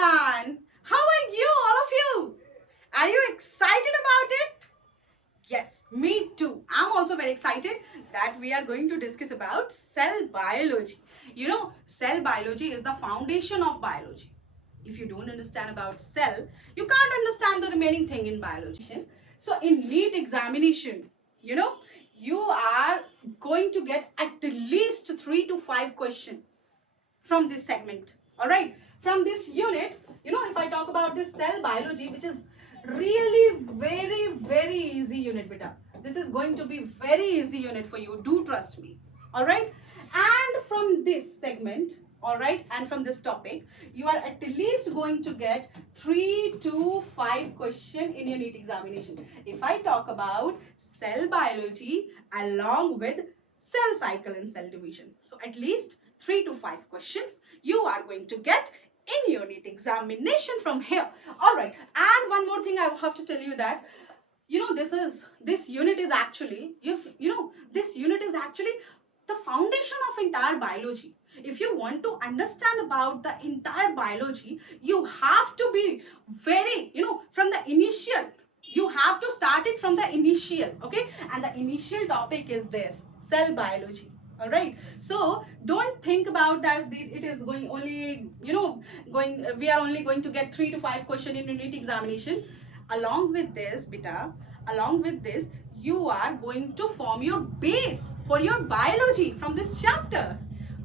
everyone. How are you, all of you? Are you excited about it? Yes, me too. I'm also very excited that we are going to discuss about cell biology. You know, cell biology is the foundation of biology. If you don't understand about cell, you can't understand the remaining thing in biology. So in NEET examination, you know, you are going to get at least 3 to 5 questions from this segment. All right, from this unit, if I talk about this cell biology, which is really very easy unit, beta. This is going to be very easy unit for you, do trust me. All right, and from this segment, all right, and from this topic, you are at least going to get 3 to 5 question in your NEET examination. If I talk about cell biology along with cell cycle and cell division, so at least 3 to 5 questions you are going to get in your NEET examination from here. All right, and one more thing I have to tell you that this unit is actually this unit is actually the foundation of entire biology. If you want to understand about the entire biology, you have to be very, from the initial, you have to start it from the initial. Okay, and the initial topic is this cell biology. All right, so don't think about that it is going only, we are only going to get 3 to 5 question in unit examination. Along with this, beta, along with this, you are going to form your base for your biology from this chapter.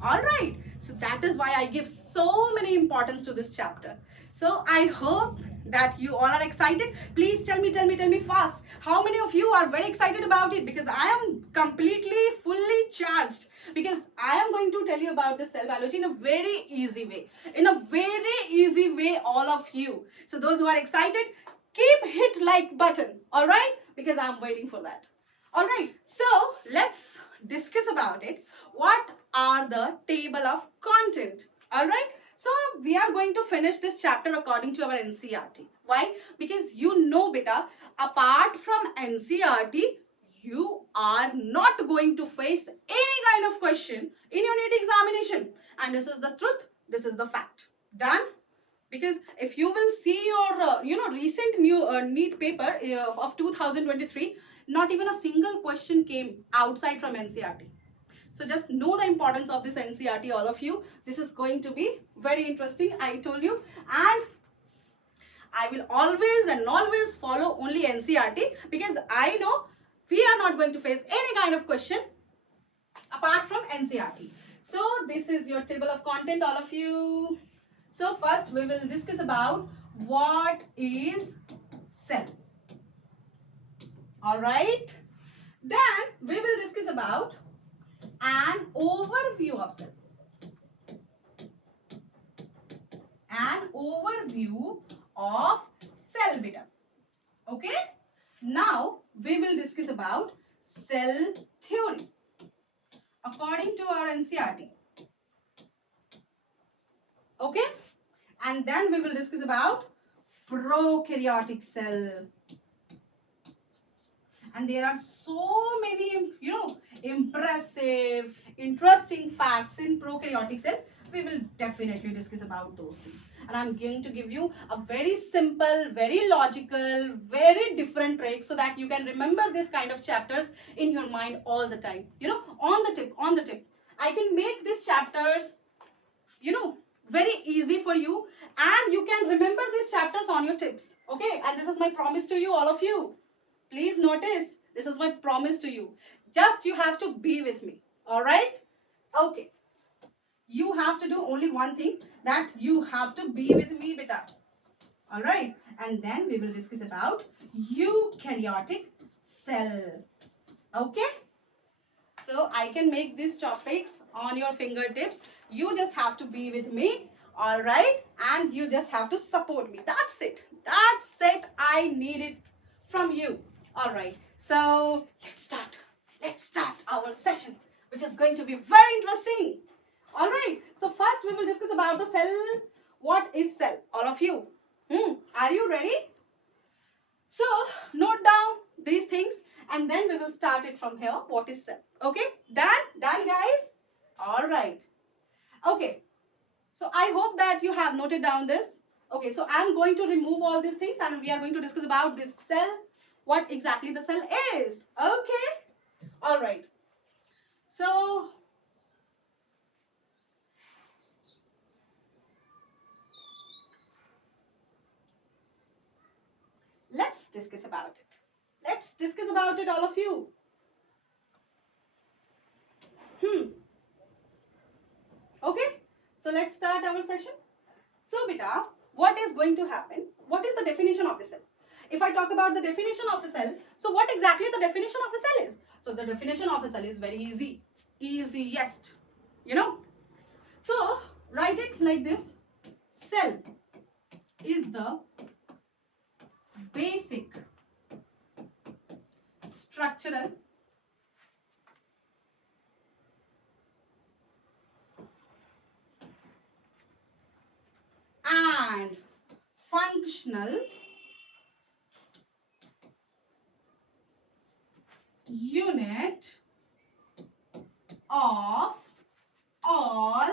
All right, so that is why I give so many importance to this chapter. So I hope that you all are excited. Please tell me fast. How many of you are very excited about it? Because I am completely fully charged. Because I am going to tell you about the cell biology in a very easy way. In a very easy way, all of you. So those who are excited, keep hit like button. All right? Because I'm waiting for that. All right. So let's discuss about it. What are the table of content? All right. So we are going to finish this chapter according to our NCRT. Why? Because beta, apart from NCRT, you are not going to face any kind of question in your NEET examination. And this is the truth. This is the fact. Done? Because if you will see your recent new NEET paper of 2023, not even a single question came outside from NCRT. So just know the importance of this NCRT, all of you. This is going to be very interesting, I told you. And I will always and always follow only NCRT, because I know we are not going to face any kind of question apart from NCRT. So this is your table of content, all of you. So first we will discuss about what is cell. All right. Then we will discuss about an overview of cell. An overview of cell beta. Okay. Now we will discuss about cell theory according to our NCRT. Okay. And then we will discuss about prokaryotic cell. And there are so many, impressive, interesting facts in prokaryotic cell. We will definitely discuss about those things. And I'm going to give you a very simple, very logical, very different trick so that you can remember this kind of chapters in your mind all the time. On the tip. I can make these chapters, very easy for you, and you can remember these chapters on your tips. Okay, and this is my promise to you, all of you. Please notice, this is my promise to you. Just you have to be with me. All right? Okay. You have to do only one thing, that you have to be with me, beta. All right? And then we will discuss about eukaryotic cell. Okay? So I can make these topics on your fingertips. You just have to be with me. All right? And you just have to support me. That's it. That's it. I need it from you. All right. So let's start. Let's start our session, which is going to be very interesting. All right. So first we will discuss about the cell. What is cell? All of you. Are you ready? So note down these things, and then we will start it from here. What is cell? Okay. Done? Done, guys? All right. Okay. So I hope that you have noted down this. Okay, so I'm going to remove all these things and we are going to discuss about this cell, what exactly the cell is. Okay, all right. So let's discuss about it. Let's discuss about it, all of you. Okay, so let's start our session. So beta, what is going to happen? What is the definition of the cell? If I talk about the definition of a cell, so what exactly the definition of a cell is? So the definition of a cell is very easy. Easiest. You know? So write it like this. Cell is the basic structural and functional unit of all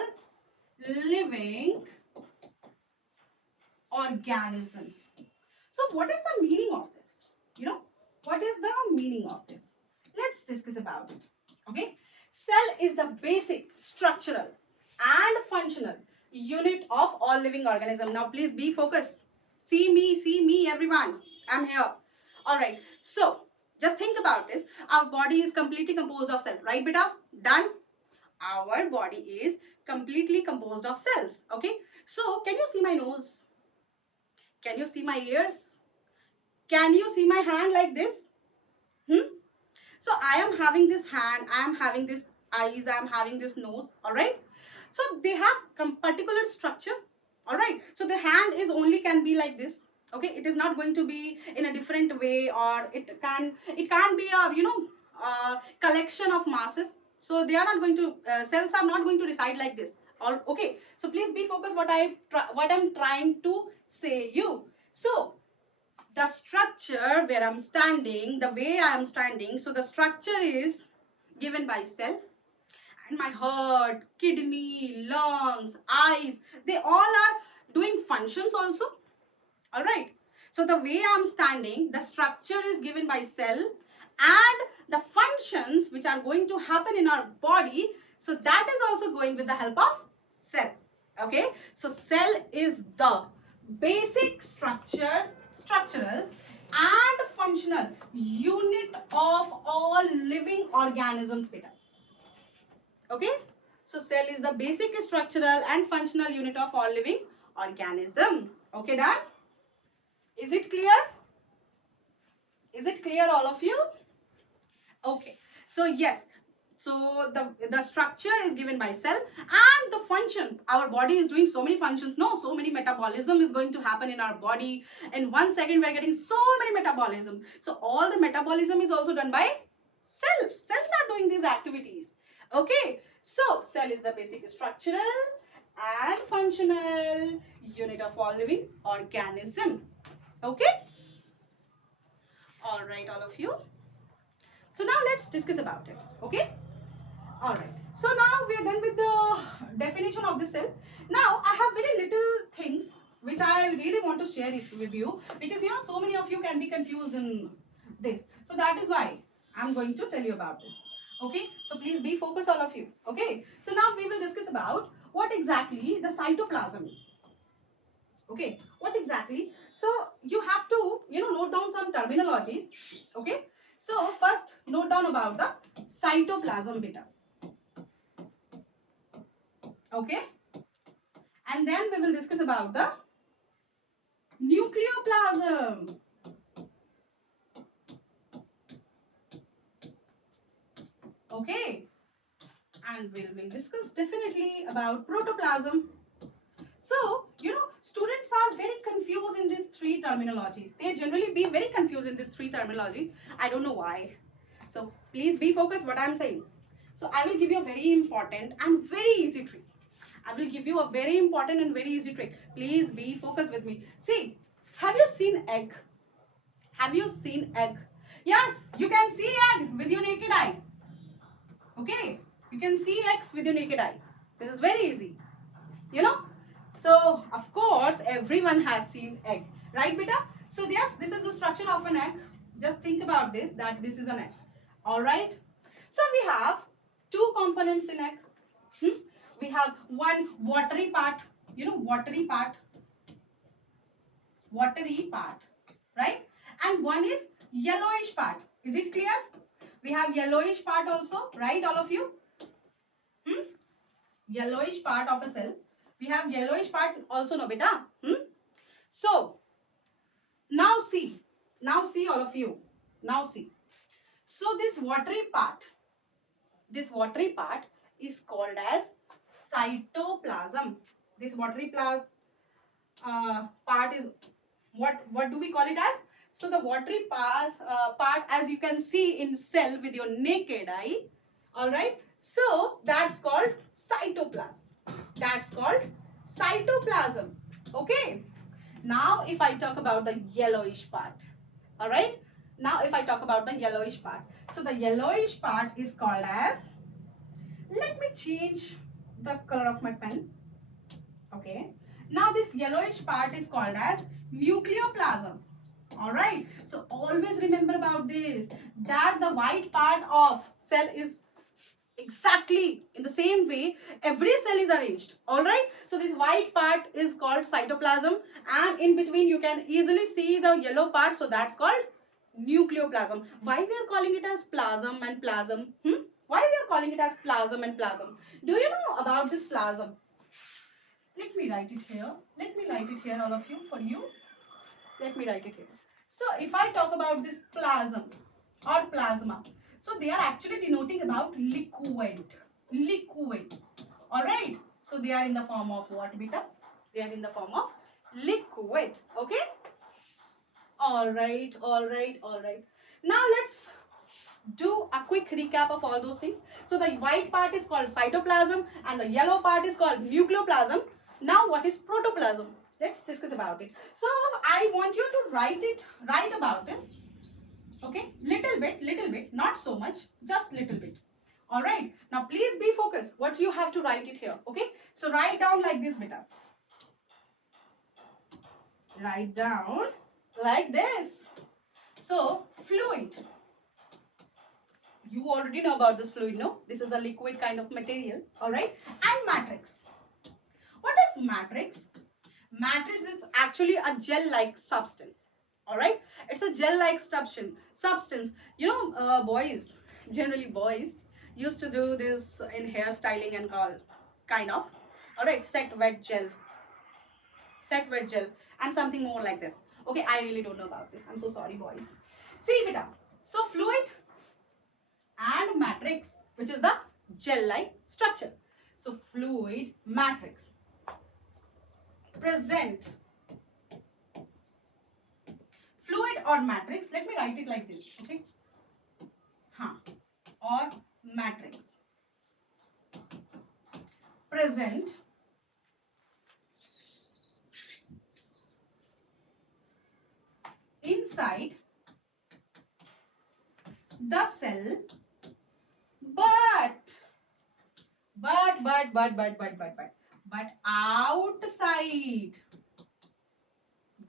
living organisms. So what is the meaning of this? You know, what is the meaning of this? Let's discuss about it. Okay. Cell is the basic structural and functional unit of all living organism. Now please be focused. See me everyone. I'm here. All right. So just think about this. Our body is completely composed of cells. Right, beta? Done? Our body is completely composed of cells. Okay. So can you see my nose? Can you see my ears? Can you see my hand like this? So I am having this hand, I am having this eyes, I am having this nose, all right? So they have particular structure, all right? So the hand is only can be like this, okay? It is not going to be in a different way, or it can't be a, collection of masses. So they are not going to, cells are not going to reside like this. All okay. So please be focused what I'm trying to say you. So the structure where I'm standing, the way I am standing, so the structure is given by cell, and my heart, kidney, lungs, eyes, they all are doing functions also. All right. So the way I'm standing, the structure is given by cell, and the functions which are going to happen in our body, so that is also going with the help of cell. Okay. So cell is the basic structural and functional unit of all living organisms. Beta. Okay. So cell is the basic structural and functional unit of all living organism. Okay, done? Is it clear? Is it clear, all of you? Okay. So yes. So the structure is given by cell, and the function. Our body is doing so many functions. No, so many metabolism is going to happen in our body. In 1 second, we are getting so many metabolism. So all the metabolism is also done by cells. Cells are doing these activities. Okay. So cell is the basic structural and functional unit of all living organism. Okay. All right, all of you. So now let's discuss about it. Okay. All right. So now we are done with the definition of the cell. Now I have very little things which I really want to share it with you, because so many of you can be confused in this. So that is why I'm going to tell you about this. Okay. So please be focused, all of you. Okay. So now we will discuss about what exactly the cytoplasm is. Okay, what exactly? So you have to note down some terminologies. Okay, so first note down about the cytoplasm beta. Okay, and then we will discuss about the nucleoplasm. Okay, and we will discuss definitely about protoplasm. So, students are very confused in these three terminologies. They generally be very confused in these three terminology. I don't know why. So, please be focused what I am saying. So, I will give you a very important and very easy trick. I will give you a very important and very easy trick. Please be focused with me. See, have you seen egg? Have you seen egg? Yes, you can see egg with your naked eye. Okay, you can see eggs with your naked eye. This is very easy. So, of course, everyone has seen egg, right beta? So yes, this is the structure of an egg. Just think about this, that this is an egg. All right. So we have two components in egg. We have one watery part, watery part, right? And one is yellowish part. Is it clear? We have yellowish part also, right, all of you? Yellowish part of a cell. We have yellowish part also, no beta? So now see all of you. Now see. So this watery part is called as cytoplasm. This watery part is what do we call it as? So the watery part, as you can see in cell with your naked eye, all right. So that's called cytoplasm. That's called cytoplasm. Okay. Now if I talk about the yellowish part, all right. Now if I talk about the yellowish part, so the yellowish part is called as, let me change the color of my pen. Okay. Now this yellowish part is called as nucleoplasm. All right. So always remember about this, that the white part of cell is exactly in the same way every cell is arranged. All right. So this white part is called cytoplasm, and in between you can easily see the yellow part. So that's called nucleoplasm. Why we are calling it as plasm and plasm? Why we are calling it as plasm and plasm? Do you know about this plasm? Let me write it here. Let me write it here, all of you, for you. Let me write it here. So if I talk about this plasm or plasma, so they are actually denoting about liquid. Liquid. Alright. So they are in the form of what, beta? They are in the form of liquid. Okay? Alright, alright, alright. Now let's do a quick recap of all those things. So the white part is called cytoplasm and the yellow part is called nucleoplasm. Now what is protoplasm? Let's discuss about it. So I want you to write about this. Okay, little bit, not so much, just little bit. All right. Now please be focused. What you have to write it here. Okay. So write down like this, beta. Write down like this. So fluid. You already know about this fluid, no? This is a liquid kind of material. All right. And matrix. What is matrix? Matrix is actually a gel-like substance. All right. It's a gel-like substance. You know, generally boys used to do this in hairstyling and kind of. All right. Set wet gel, and something more like this. Okay. I really don't know about this. I'm so sorry, boys. See, beta. So fluid and matrix, which is the gel-like structure. So fluid, matrix, present. Fluid or matrix, let me write it like this, okay? Or matrix, present inside the cell, but outside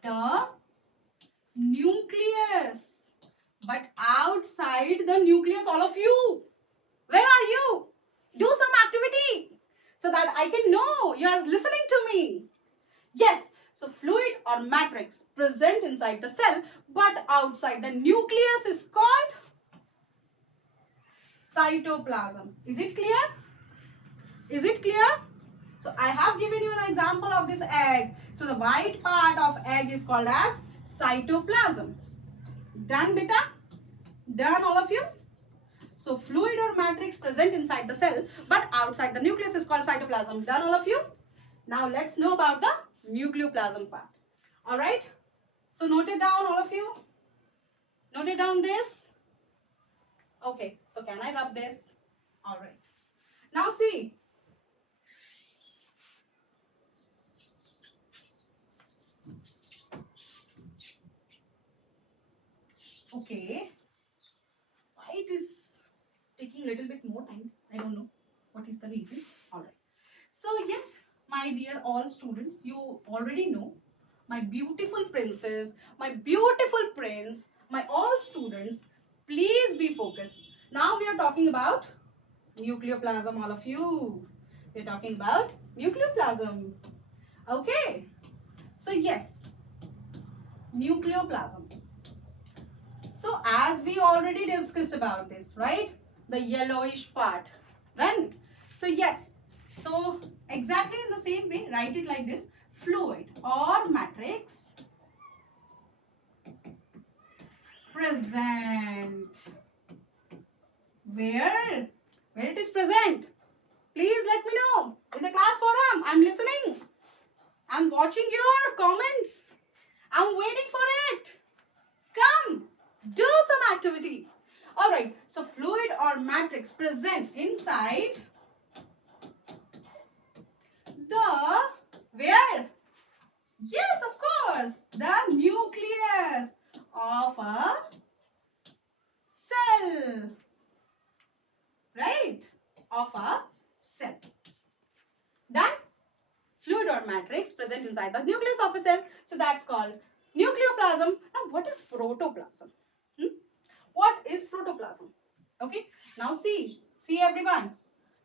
the nucleus. But outside the nucleus, all of you, where are you? Do some activity so that I can know you are listening to me. Yes. So fluid or matrix present inside the cell but outside the nucleus is called cytoplasm. Is it clear? Is it clear? So I have given you an example of this egg. So the white part of egg is called as cytoplasm. Done, beta? Done, all of you? So fluid or matrix present inside the cell but outside the nucleus is called cytoplasm. Done, all of you? Now let's know about the nucleoplasm part. All right. So note it down, all of you. Note it down this. Okay. So can I rub this? All right. Now see. Okay. Why it is taking a little bit more time? I don't know. What is the reason? All right. So yes, my dear all students, you already know my beautiful princess, my beautiful prince, my all students, please be focused. Now we are talking about nucleoplasm, all of you. We are talking about nucleoplasm. Okay. So yes, nucleoplasm. So as we already discussed about this, right? The yellowish part. Then, so yes. So exactly in the same way, write it like this. Fluid or matrix present. Where? Where it is present? Please let me know in the class forum. I'm listening. I'm watching your comments. I'm waiting for it. Come, do some activity. Alright, so fluid or matrix present inside the, where? Yes, of course, the nucleus of a cell, right? Of a cell. Done? Fluid or matrix present inside the nucleus of a cell. So that's called nucleoplasm. Now, what is protoplasm? What is protoplasm? Okay, now see everyone.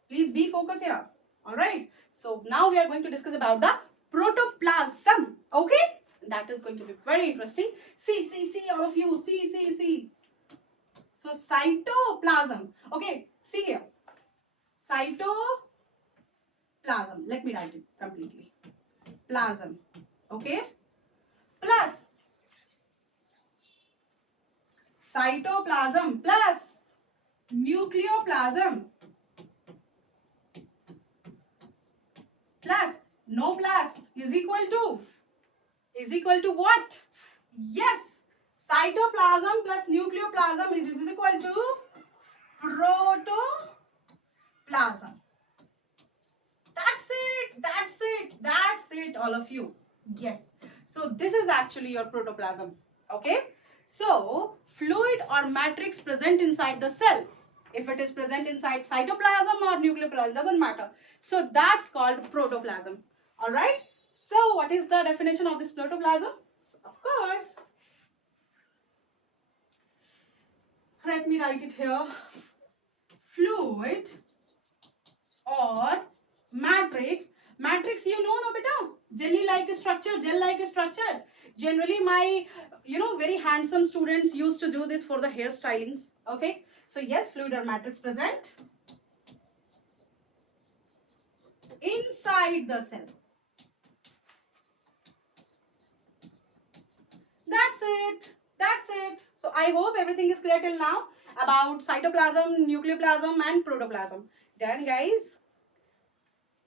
Please be focused here. Alright. So now we are going to discuss about the protoplasm. Okay? That is going to be very interesting. See, all of you. See. So cytoplasm. Okay, see here. Cytoplasm. Let me write it completely. Plasm. Okay? Plus cytoplasm plus nucleoplasm plus no plus is equal to what? Yes, cytoplasm plus nucleoplasm is equal to protoplasm. That's it, all of you. Yes, so this is actually your protoplasm. Okay, so fluid or matrix present inside the cell. If it is present inside cytoplasm or nucleoplasm, doesn't matter. So that's called protoplasm. All right. So what is the definition of this protoplasm? Of course, let me write it here. Fluid or matrix. Matrix, you know, no beta. Jelly like structure, gel like structure. Generally, my very handsome students used to do this for the hair stylings. Okay. So yes, fluid or matrix present inside the cell. That's it. So I hope everything is clear till now about cytoplasm, nucleoplasm and protoplasm. Done, guys?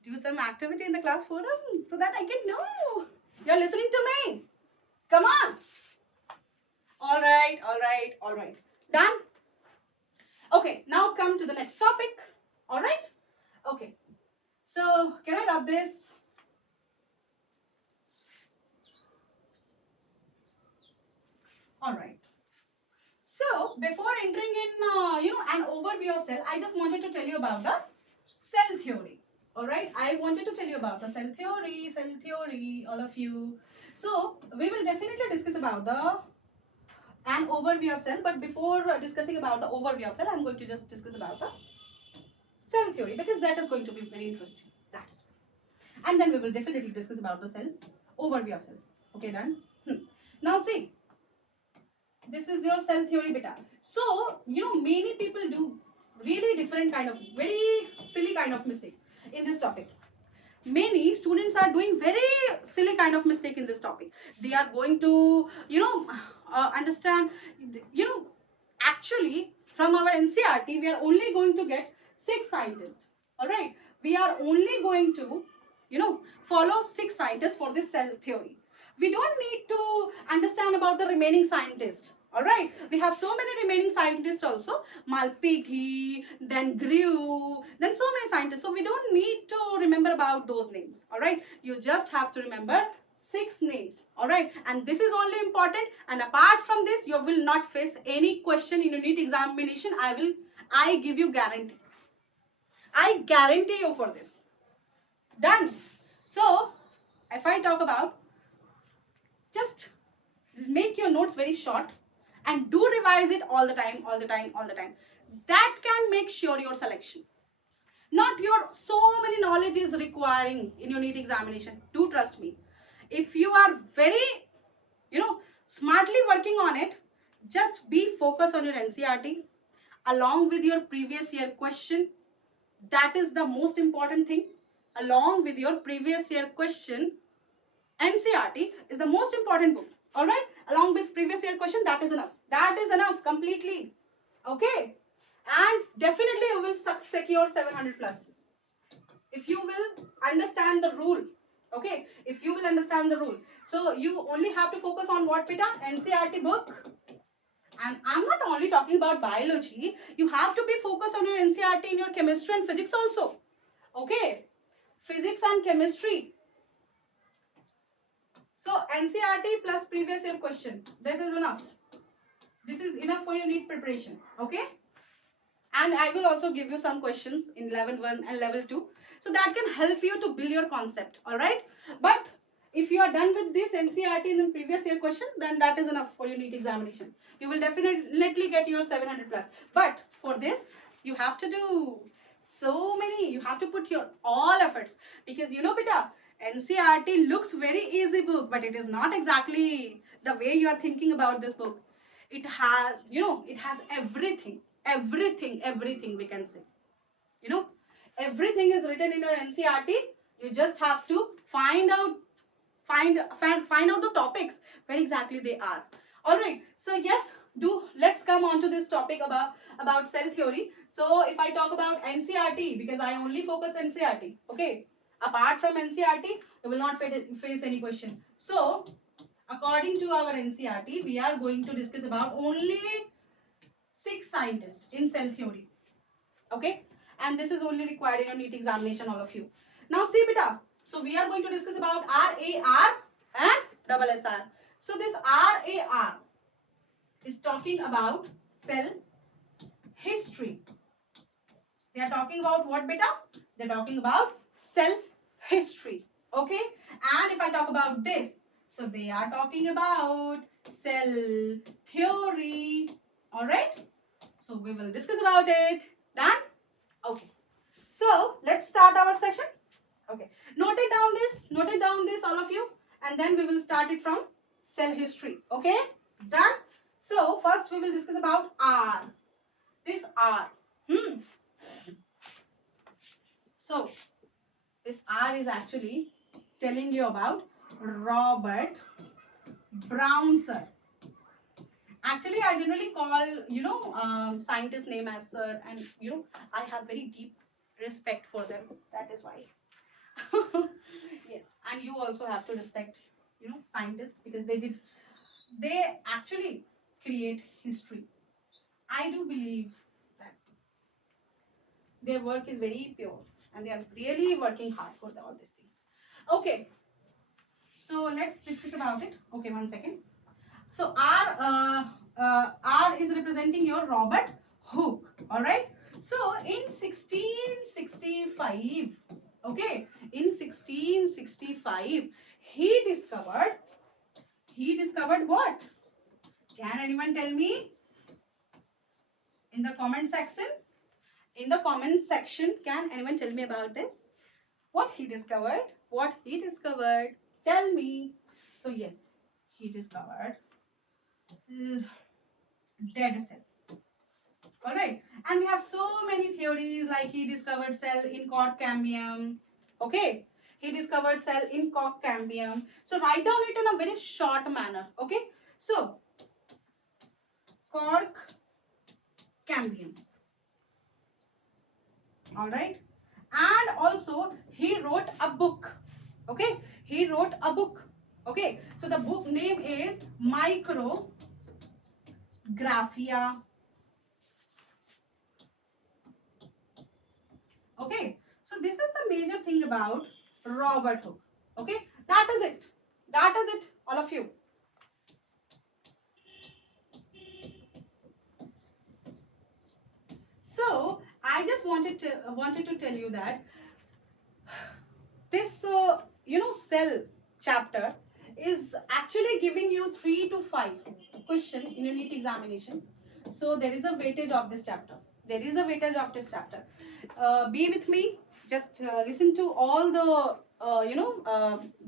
Do some activity in the class forum so that I can know you're listening to me. Come on. All right. Done? Okay, now come to the next topic. All right? Okay. So, can I rub this? All right. So, before entering in, an overview of cell, I just wanted to tell you about the cell theory. All right. I wanted to tell you about the cell theory, all of you. So, we will definitely discuss about an overview of cell. But before discussing about the overview of cell, I'm going to just discuss about the cell theory because that is going to be very interesting. That is. And then we will definitely discuss about the cell overview of cell. Okay, done. Now see. This is your cell theory beta. So, many people do really different kind of, very silly kind of mistake in this topic. Many students are doing very silly kind of mistake in this topic. They are going to, understand, actually from our NCRT, we are only going to get 6 scientists. All right. We are only going to, follow 6 scientists for this cell theory. We don't need to understand about the remaining scientists. All right, we have so many remaining scientists also, Malpighi, then Grew, then so many scientists. So we don't need to remember about those names. All right, you just have to remember 6 names. All right, and this is only important. And apart from this, you will not face any question in your NEET examination. I give you guarantee. I guarantee you for this. Done. So, if I talk about make your notes very short and do revise it all the time, all the time, all the time. That can make sure your selection. Not your so many knowledge is requiring in your NEET examination. Do trust me. If you are very, smartly working on it, just be focused on your NCRT along with your previous year question. That is the most important thing. Along with your previous year question, NCRT is the most important book. All right, along with previous year question, that is enough. That is enough completely. Okay, and definitely you will secure 700 plus if you will understand the rule. Okay, if you will understand the rule. So you only have to focus on what, beta? NCRT book. And I'm not only talking about biology. You have to be focused on your NCRT in your chemistry and physics also. Okay, physics and chemistry. So NCRT plus previous year question. This is enough. This is enough for your NEET preparation. Okay. And I will also give you some questions in level 1 and level 2. So that can help you to build your concept. Alright. But if you are done with this NCRT in the previous year question, then that is enough for your NEET examination. You will definitely get your 700 plus. But for this, you have to do so many. You have to put your all efforts. Because beta, NCRT looks very easy book, but it is not exactly the way you are thinking about this book. It has, it has everything we can say. Everything is written in your NCRT. You just have to find out the topics where exactly they are. All right. So yes, let's come on to this topic about cell theory. So if I talk about NCRT, because I only focus NCRT. Okay. Apart from NCRT, you will not face any question. So according to our NCRT, we are going to discuss about only 6 scientists in cell theory. Okay, and this is only required in your NEET examination, all of you. Now see beta, so we are going to discuss about RAR and SSR. So this RAR is talking about cell history. They are talking about what beta? They are talking about cell history. Okay, and if I talk about this, so they are talking about cell theory. All right, so we will discuss about it. Done? Okay. So let's start our session. Okay. Note it down this, all of you, and then we will start it from cell history. Okay? Done? So first we will discuss about R. This R. So this R is actually telling you about Robert Brown, sir. Actually, I generally call, scientist name as sir, and I have very deep respect for them. That is why. Yes, and you also have to respect, scientists, because they actually create history. I do believe that their work is very pure, and they are really working hard for all these things. Okay, so let's discuss about it. Okay, one second. So R is representing your Robert Hooke. All right. So in 1665, okay, in 1665, he discovered what? Can anyone tell me in the comment section? In the comment section, can anyone tell me about this? What he discovered? What he discovered? Tell me. So yes, he discovered dead cell. All right, and we have so many theories, like he discovered cell in cork cambium. Okay, he discovered cell in cork cambium. So write down it in a very short manner. Okay, so cork cambium. All right, and also he wrote a book. Okay, he wrote a book. Okay, so the book name is Micrographia. Okay, so this is the major thing about Robert Hooke. Okay, that is it. That is it, all of you. So I just wanted to tell you that this cell chapter is actually giving you 3 to 5 question in a NEET examination. So there is a weightage of this chapter. There is a weightage of this chapter. Be with me. Just listen to all the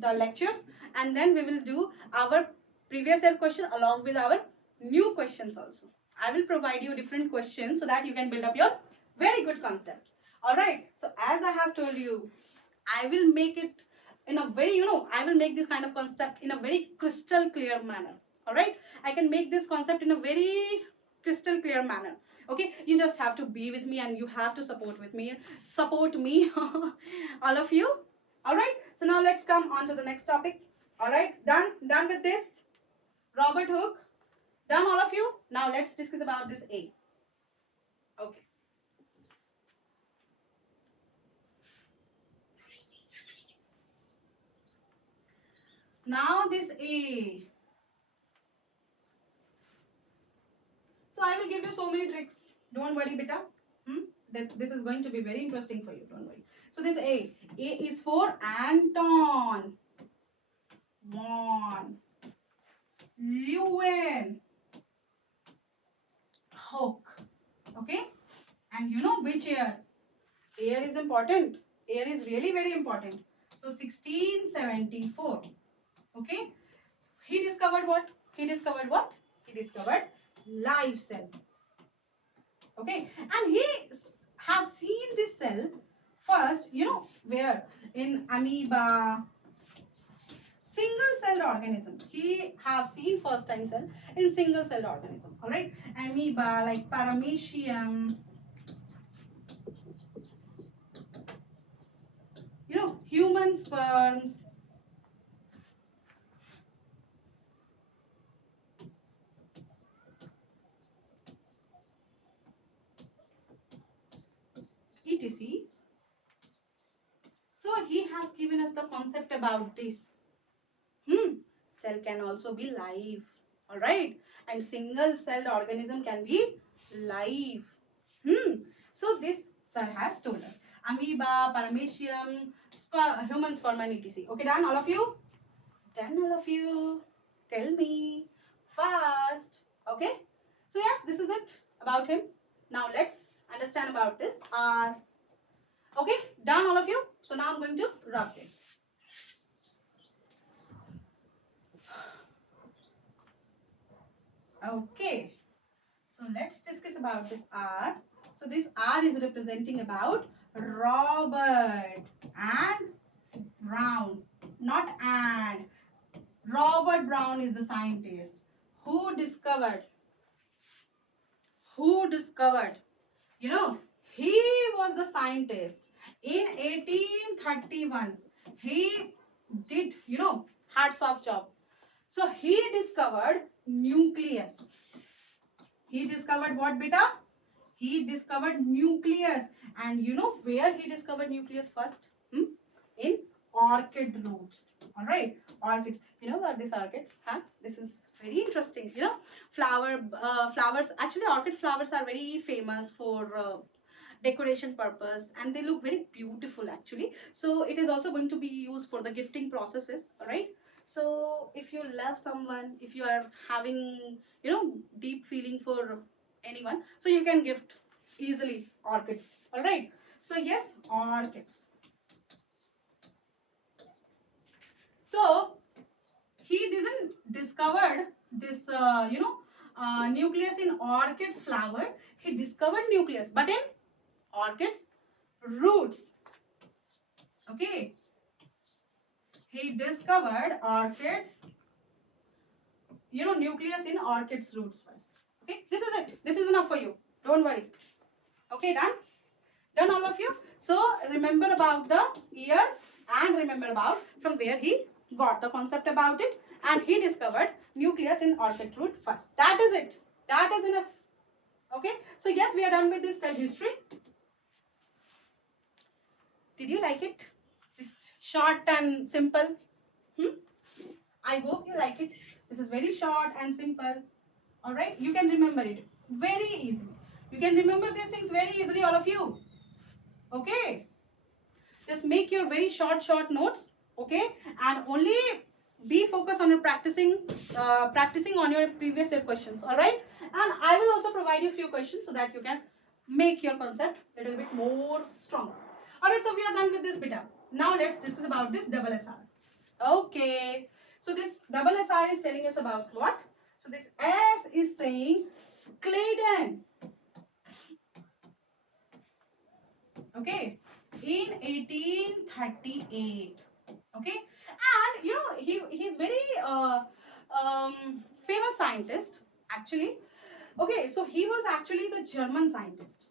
the lectures, and then we will do our previous year question along with our new questions also. I will provide you different questions so that you can build up your very good concept. All right. So as I have told you, I will make it in a very, I will make this kind of concept in a very crystal clear manner. All right. I can make this concept in a very crystal clear manner. Okay. You just have to be with me and you have to support with me. Support me, all of you. All right. So now let's come on to the next topic. All right. Done. Done with this. Robert Hooke. Done, all of you. Now let's discuss about this A. Okay. Now this A. So I will give you so many tricks. Don't worry, beta. That this is going to be very interesting for you. Don't worry. So this A. A is for Anton, Mon, Lewin, Hook. Okay. And you know which year? Year is important. Year is really very important. So 1674. Okay. He discovered what? He discovered what? He discovered live cell. Okay. And he have seen this cell first, where? In amoeba, single celled organism. He have seen first time cell in single celled organism. All right. Amoeba like paramecium, human sperms, etc. So he has given us the concept about this. Cell can also be live. All right. And single celled organism can be live. So this sir has told us. Amoeba, paramecium, human sperm and etc. Okay, done all of you? Done all of you? Tell me fast. Okay. So yes, this is it about him. Now let's understand about this R. Okay, done all of you? So now I'm going to rub this. Okay. So let's discuss about this R. So this R is representing about Robert and Brown, not and. Robert Brown is the scientist who discovered, he was the scientist in 1831. He did, hats off job. So he discovered nucleus. He discovered what, beta? He discovered nucleus. And you know where he discovered nucleus first? In orchid roots. All right, orchids. You know what these orchids? This is very interesting. Flowers. Actually, orchid flowers are very famous for decoration purpose, and they look very beautiful actually. So it is also going to be used for the gifting processes. All right. So if you love someone, if you are having deep feeling for anyone, so you can gift easily orchids. All right. So yes, orchids. So he didn't discovered this nucleus in orchids flower. He discovered nucleus but in orchids roots. Okay, he discovered orchids nucleus in orchids roots first. Okay, this is it. This is enough for you. Don't worry. Okay, done all of you. So remember about the year and remember about from where he got the concept about it, and he discovered nucleus in orchid root first. That is it. That is enough. Okay, so yes, we are done with this cell history. Did you like it? It's short and simple. I hope you like it. This is very short and simple. All right, you can remember it very easily. You can remember these things very easily, all of you. Okay, just make your very short notes. Okay, and only be focused on your practicing on your previous year questions. All right, and I will also provide you few questions so that you can make your concept a little bit more stronger. All right, so we are done with this beta. Now let's discuss about this double SR. Okay, so this double SR is telling us about what? So this S is saying Scladen. Okay, in 1838. Okay, and you know he's very famous scientist actually. Okay, so he was actually the German scientist.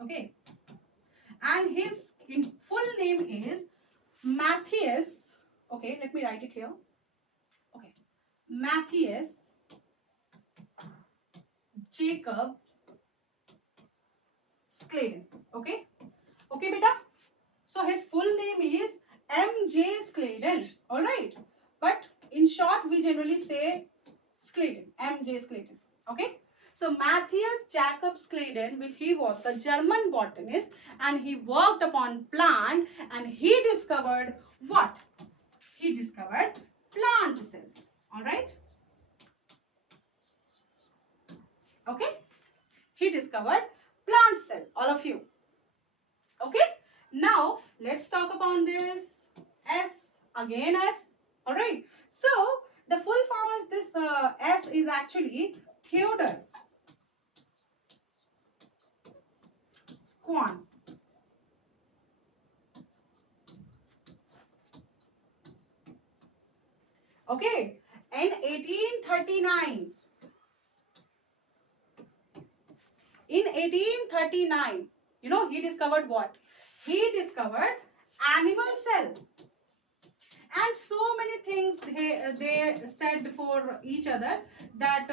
Okay, and his full name is Matthias. Okay, let me write it here. Okay, Matthias Jacob Scladen. Okay, okay, beta. So his full name is M.J. Scladen. All right, but in short, we generally say Scladen, M.J. Scladen. Okay. So Matthias Jacob Scladen, he was the German botanist and he worked upon plant and he discovered what? He discovered plant cells. All right. Okay. He discovered plant cell. All of you. Okay. Now let's talk upon this S. Again S. All right. So the full form is this S is actually Theodore Swan. Okay. In 1839. In 1839, you know, he discovered what? He discovered animal cell. And so many things they said for each other that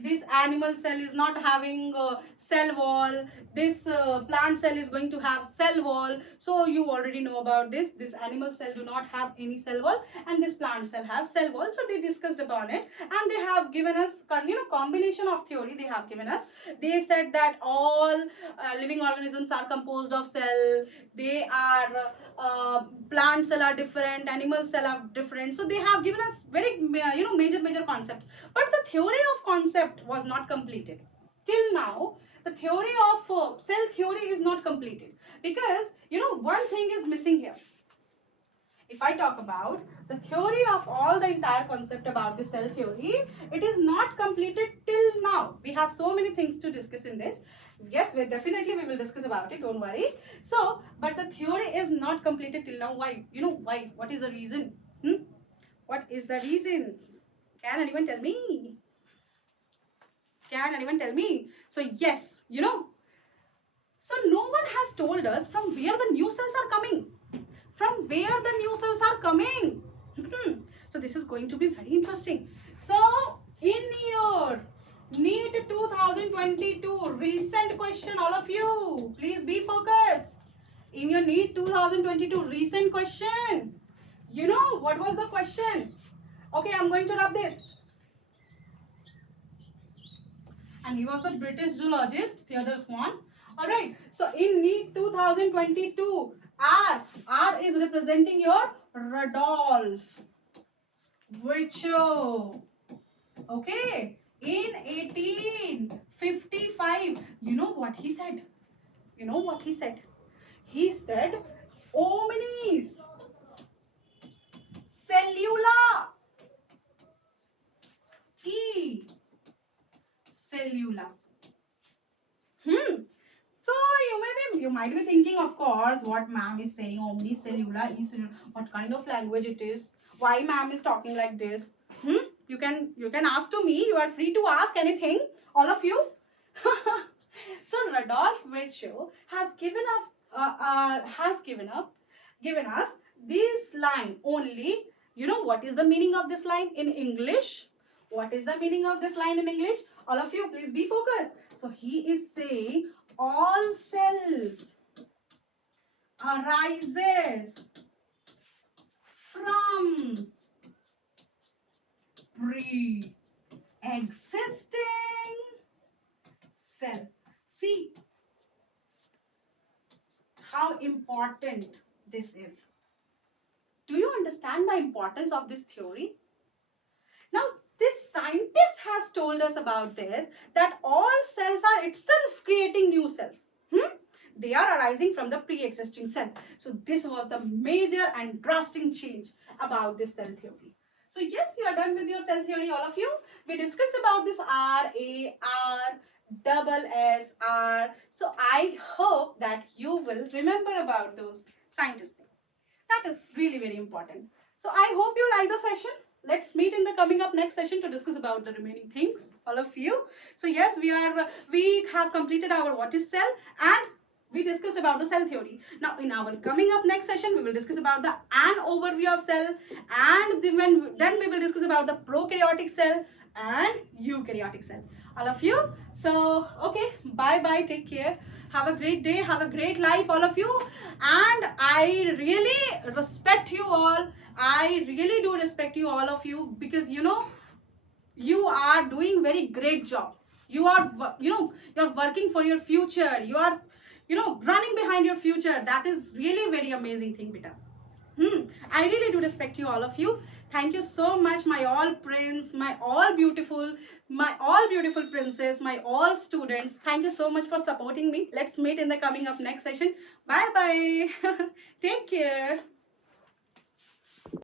this animal cell is not having cell wall, this plant cell is going to have cell wall. So you already know about this animal cell do not have any cell wall and this plant cell have cell wall. So they discussed upon it and they have given us, you know, combination of theory they have given us. They said that all living organisms are composed of cell. They are plant cell are different, animal cell are different. So they have given us very you know, major concepts, but the theory of concept was not completed till now. The theory of cell theory is not completed because, you know, one thing is missing here. If I talk about the theory of all the entire concept about the cell theory, it is not completed till now. We have so many things to discuss in this. Yes, we will discuss about it, don't worry. So but the theory is not completed till now. Why? You know why? What is the reason? What is the reason? Can anyone tell me? Can anyone tell me? So yes, you know, so no one has told us from where the new cells are coming. From where the new cells are coming. So this is going to be very interesting. So in your Neet 2022 recent question, all of you, please be focused. In your Neet 2022 recent question, you know what was the question? Okay, I'm going to rub this. And he was the British zoologist, Theodore Swan. Alright, so in Neet 2022, R is representing your Rudolph Virchow. Okay, in 1855, you know what he said? You know what he said? He said, Omnis cellula E cellula. So you might be thinking, of course, what ma'am is saying, omnicellula, e-cellula, what kind of language it is? Why ma'am is talking like this? You can ask to me. You are free to ask anything, all of you. So Rudolph Virchow has given us this line only. You know what is the meaning of this line in English? What is the meaning of this line in English? All of you, please be focused. So he is saying all cells arises from pre-existing cell. See how important this is. Do you understand the importance of this theory? Now, this scientist has told us about this, that all cells are itself creating new cells. They are arising from the pre-existing cell. So this was the major and drastic change about this cell theory. So yes, you are done with your cell theory, all of you. We discussed about this R, A, R, double S, R. So I hope that you will remember about those scientists. That is really very important. So I hope you like the session. Let's meet in the coming up next session to discuss about the remaining things, all of you. So yes, we have completed our what is cell, and we discussed about the cell theory. Now in our coming up next session, we will discuss about the an overview of cell, and then we will discuss about the prokaryotic cell and eukaryotic cell. All of you. So okay, bye bye. Take care. Have a great day. Have a great life, all of you. And I really respect you all. I really do respect you, all of you, because you are doing very great job. You are you're working for your future. You are running behind your future. That is really very amazing thing, beta. I really do respect you, all of you. Thank you so much, my all prince, my all beautiful princess, my all students. Thank you so much for supporting me. Let's meet in the coming up next session. Bye bye. Take care.